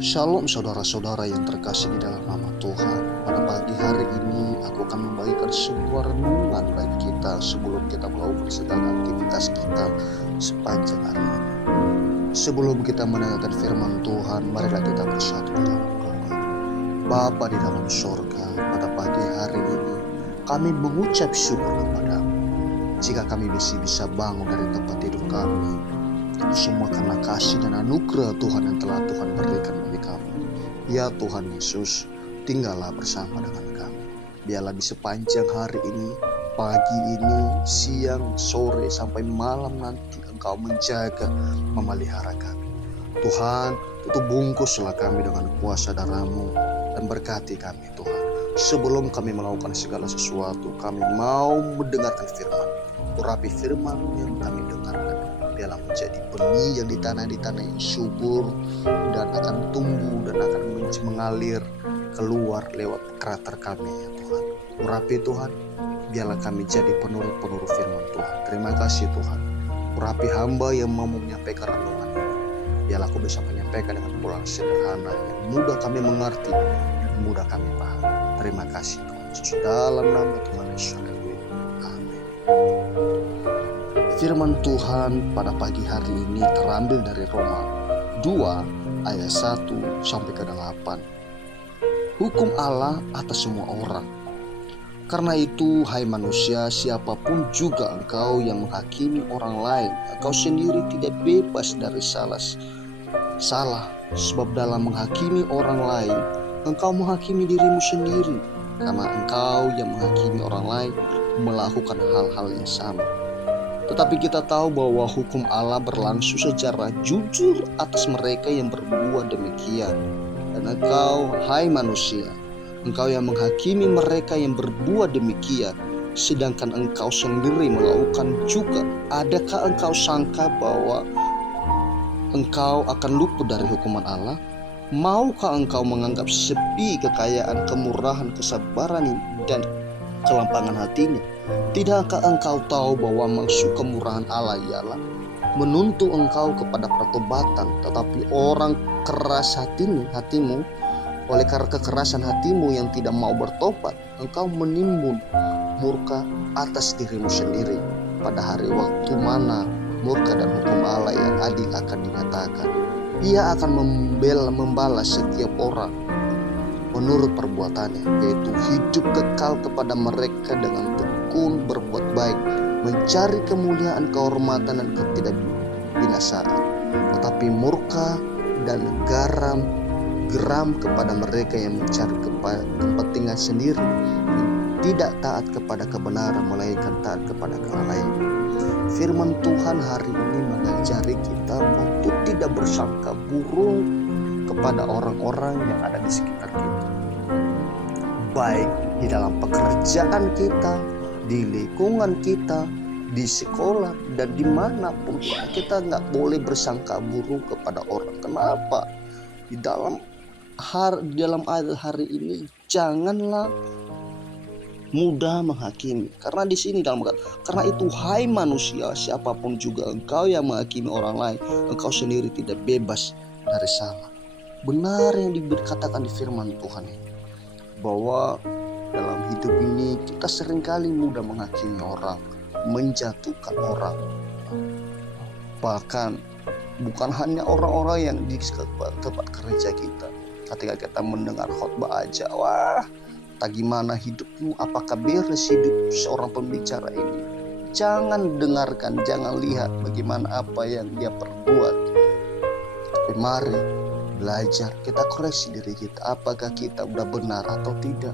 Shalom saudara-saudara yang terkasih di dalam nama Tuhan. Pada pagi hari ini aku akan membagikan sebuah renungan bagi kita sebelum kita melakukan segala aktivitas kita sepanjang hari ini. Sebelum kita mendengarkan firman Tuhan, marilah kita bersatu di dalam doa. Bapa di dalam sorga, pada pagi hari ini kami mengucap syukur kepadamu jika kami bisa bangun dari tempat tidur kami. Semua karena kasih dan anugerah Tuhan yang telah Tuhan berikan bagi kami. Ya Tuhan Yesus, tinggallah bersama dengan kami. Biarlah di sepanjang hari ini, pagi ini, siang, sore, sampai malam nanti Engkau menjaga, memelihara kami. Tuhan, tutup bungkuslah kami dengan kuasa darah-Mu dan berkati kami Tuhan. Sebelum kami melakukan segala sesuatu, kami mau mendengarkan firman. Urapi firman yang kami dengarkan. Biarlah menjadi benih yang ditanam di tanah yang subur dan akan tumbuh dan akan mengalir keluar lewat krater kami ya Tuhan. Urapi Tuhan, biarlah kami jadi penurut-penurut firman Tuhan. Terima kasih Tuhan. Urapi hamba yang mau menyampaikan renungan ini. Biarlah aku bisa menyampaikan dengan pola sederhana yang mudah kami mengerti dan mudah kami paham. Terima kasih Tuhan Yesus. Dalam nama Tuhan Yesus. Amin. Firman Tuhan pada pagi hari ini terambil dari Roma 2 ayat 1 sampai ke 8. Hukum Allah atas semua orang. Karena itu, hai manusia, siapapun juga engkau yang menghakimi orang lain, engkau sendiri tidak bebas dari salah. Sebab dalam menghakimi orang lain, engkau menghakimi dirimu sendiri. Karena engkau yang menghakimi orang lain melakukan hal-hal yang sama. Tetapi kita tahu bahwa hukum Allah berlangsung secara jujur atas mereka yang berbuat demikian. Dan engkau, hai manusia, engkau yang menghakimi mereka yang berbuat demikian, sedangkan engkau sendiri melakukan juga. Adakah engkau sangka bahwa engkau akan luput dari hukuman Allah? Maukah engkau menganggap sepi kekayaan, kemurahan, kesabaran dan kelampangan hatinya? Tidakkah engkau tahu bahwa maksud kemurahan Allah ialah menuntut engkau kepada pertobatan, tetapi orang keras hatimu, oleh karena kekerasan hatimu yang tidak mau bertobat, engkau menimbun murka atas dirimu sendiri pada hari waktu mana murka dan hukum Allah yang adil akan dinyatakan. Ia akan membalas setiap orang menurut perbuatannya, yaitu hidup kekal kepada mereka dengan tekun berbuat baik, mencari kemuliaan, kehormatan dan ketidakbinasaan, tetapi murka dan geram kepada mereka yang mencari kepentingan sendiri, tidak taat kepada kebenaran melainkan taat kepada kelalaian. Firman Tuhan hari ini mengajari kita untuk tidak bersangka buruk kepada orang-orang yang ada di sekitar kita, baik di dalam pekerjaan kita, di lingkungan kita, di sekolah, dan dimanapun kita nggak boleh bersangka buruk kepada orang. Kenapa? Di dalam ayat hari ini, janganlah mudah menghakimi. Karena di sini dalam karena itu, hai manusia, siapapun juga engkau yang menghakimi orang lain, engkau sendiri tidak bebas dari salah. Benar yang dikatakan di firman Tuhan ini, bahwa dalam hidup ini kita seringkali mudah menghakimi orang, menjatuhkan orang. Bahkan bukan hanya orang-orang yang di tempat kerja kita. Ketika kita mendengar khotbah aja, wah, tak gimana hidupmu, apakah beres hidup seorang pembicara ini? Jangan dengarkan, jangan lihat bagaimana apa yang dia perbuat. Tapi mari belajar, kita koreksi diri kita, apakah kita udah benar atau tidak.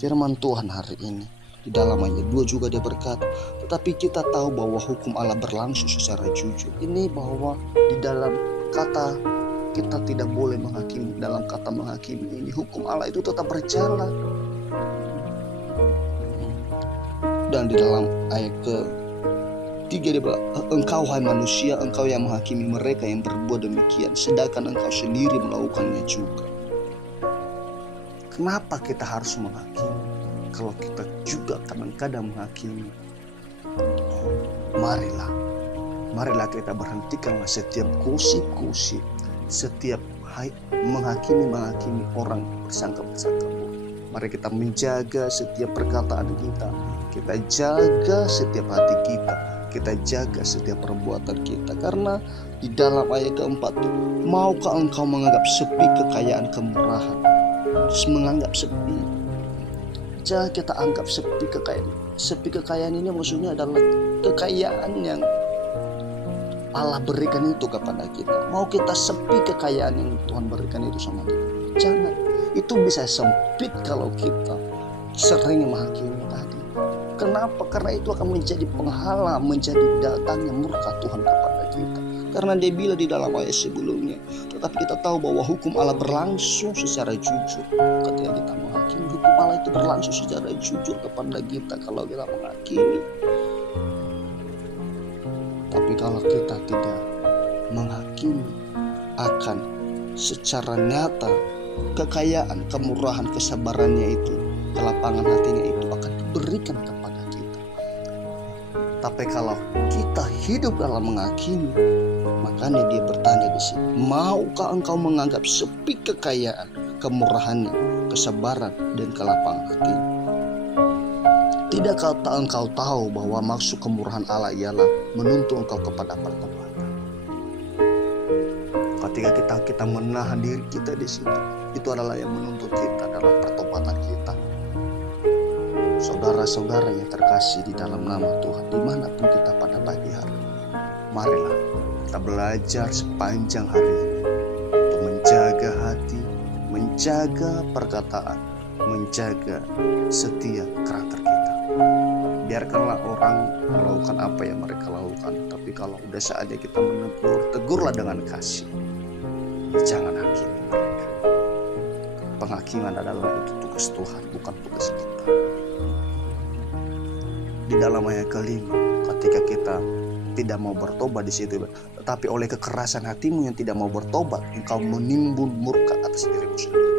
Firman Tuhan hari ini di dalam ayat 2 juga dia berkata, tetapi kita tahu bahwa hukum Allah berlangsung secara jujur. Ini bahwa di dalam kata kita tidak boleh menghakimi, dalam kata menghakimi ini hukum Allah itu tetap berjalan. Dan di dalam ayat ke-3 dia bilang, engkau hai manusia, engkau yang menghakimi mereka yang berbuat demikian, sedangkan engkau sendiri melakukannya juga. Kenapa kita harus menghakimi kalau kita juga kadang-kadang menghakimi? Marilah kita berhentikanlah setiap gosip-gosip, setiap menghakimi orang bersangka-sangka buruk. Mari kita menjaga setiap perkataan kita. Kita jaga setiap hati kita. Kita jaga setiap perbuatan kita. Karena di dalam ayat keempat, maukah engkau menganggap sepi kekayaan kemurahan? Terus menganggap sepi. Jangan kita anggap sepi kekayaan. Sepi kekayaan ini maksudnya adalah kekayaan yang Allah berikan itu kepada kita. Mau kita sepi kekayaan yang Tuhan berikan itu sama kita? Jangan. Itu bisa sempit kalau kita sering menghakimi tadi. Kenapa? Karena itu akan menjadi penghalang, menjadi datangnya murka Tuhan kepada kita. Karena dia bilang di dalam ayat sebelumnya, tetapi kita tahu bahwa hukum Allah berlangsung secara jujur. Ketika kita menghakimi, hukum Allah itu berlangsung secara jujur kepada kita kalau kita menghakimi. Tapi kalau kita tidak menghakimi, akan secara nyata kekayaan, kemurahan, kesabarannya itu, kelapangan hatinya itu akan diberikan kepada kita. Tapi kalau kita hidup dalam menghakimi, makanya dia bertanya di sini, maukah engkau menganggap sepi kekayaan, kemurahannya, kesabaran, dan kelapangan hatinya? Tidakkah engkau tahu bahwa maksud kemurahan Allah ialah menuntun engkau kepada pertobatan? Ketika kita menahan diri kita di situ, itu adalah yang menuntut kita dalam pertobatan kita. Saudara-saudara yang terkasih di dalam nama Tuhan, dimanapun kita pada pagi hari, marilah kita belajar sepanjang hari ini untuk menjaga hati, menjaga perkataan, menjaga setiap karakter kita. Biarkanlah orang melakukan apa yang mereka lakukan, tapi kalau udah saatnya kita menegur, tegurlah dengan kasih. Jangan hakimi mereka. Penghakiman adalah itu tugas Tuhan, bukan tugas kita. Di dalam ayat kelima, ketika kita tidak mau bertobat di situ, tetapi oleh kekerasan hatimu yang tidak mau bertobat, engkau menimbun murka atas dirimu sendiri.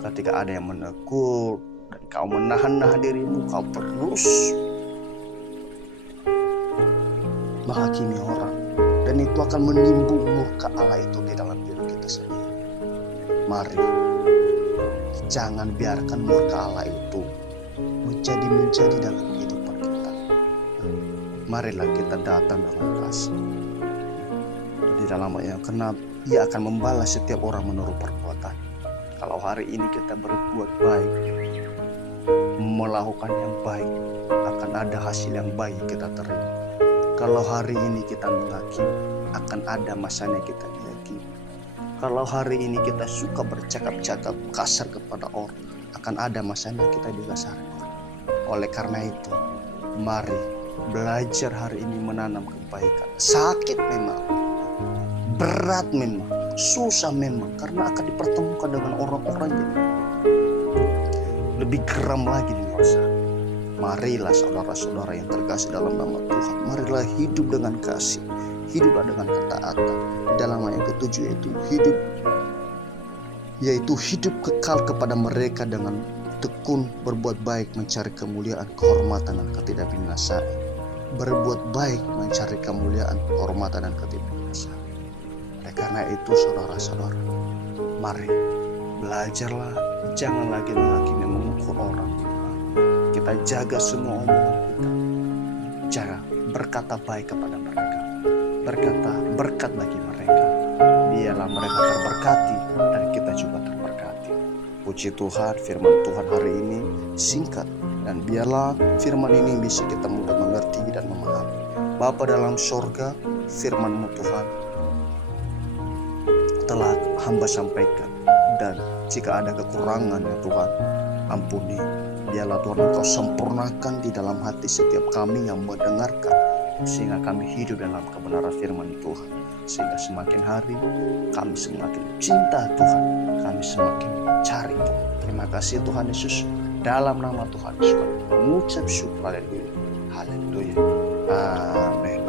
Ketika ada yang menegur dan kau menahan dirimu, kau terus menghakimi orang, dan itu akan menimbun murka Allah itu di dalam diri kita sendiri. Mari, jangan biarkan murka Allah itu menjadi dalam kehidupan kita. Marilah kita datang dengan kasih. Di dalam ayat kenapa Ia akan membalas setiap orang menurut perbuatan. Kalau hari ini kita berbuat baik, melakukan yang baik, akan ada hasil yang baik kita terima. Kalau hari ini kita menghakimi, akan ada masanya kita dihakimi. Kalau hari ini kita suka bercakap-cakap kasar kepada orang, akan ada masanya kita dikasari orang. Oleh karena itu, mari belajar hari ini menanam kebaikan. Sakit memang, berat memang, susah memang, karena akan dipertemukan dengan orang-orang yang lebih geram lagi di luar sana. Marilah saudara-saudara yang terkasih dalam nama Tuhan, marilah hidup dengan kasih, hiduplah dengan ketaatan. Dalam ayat ketujuh yaitu hidup kekal kepada mereka dengan tekun berbuat baik, mencari kemuliaan, kehormatan, dan ketidakbinasaan. Berbuat baik, mencari kemuliaan, kehormatan, dan ketidakbinasaan. Oleh karena itu saudara-saudara, mari belajarlah, jangan lagi menghakimi, memukul orang. Kita jaga semua omongan kita. Jaga berkata baik kepada mereka, berkata berkat bagi mereka. Biarlah mereka terberkati dan kita juga terberkati. Puji Tuhan, firman Tuhan hari ini singkat, dan biarlah firman ini bisa kita mudah mengerti dan memahami. Bapa dalam sorga, firman-Mu Tuhan telah hamba sampaikan, dan jika ada kekurangan ya Tuhan, ampuni. Biarlah Tuhan Engkau sempurnakan di dalam hati setiap kami yang mendengarkan, sehingga kami hidup dalam kebenaran firman Tuhan. Sehingga semakin hari kami semakin cinta Tuhan, kami semakin cari Tuhan. Terima kasih Tuhan Yesus. Dalam nama Tuhan Yesus kami mengucap syukur. Haleluya. Haleluya. Amin.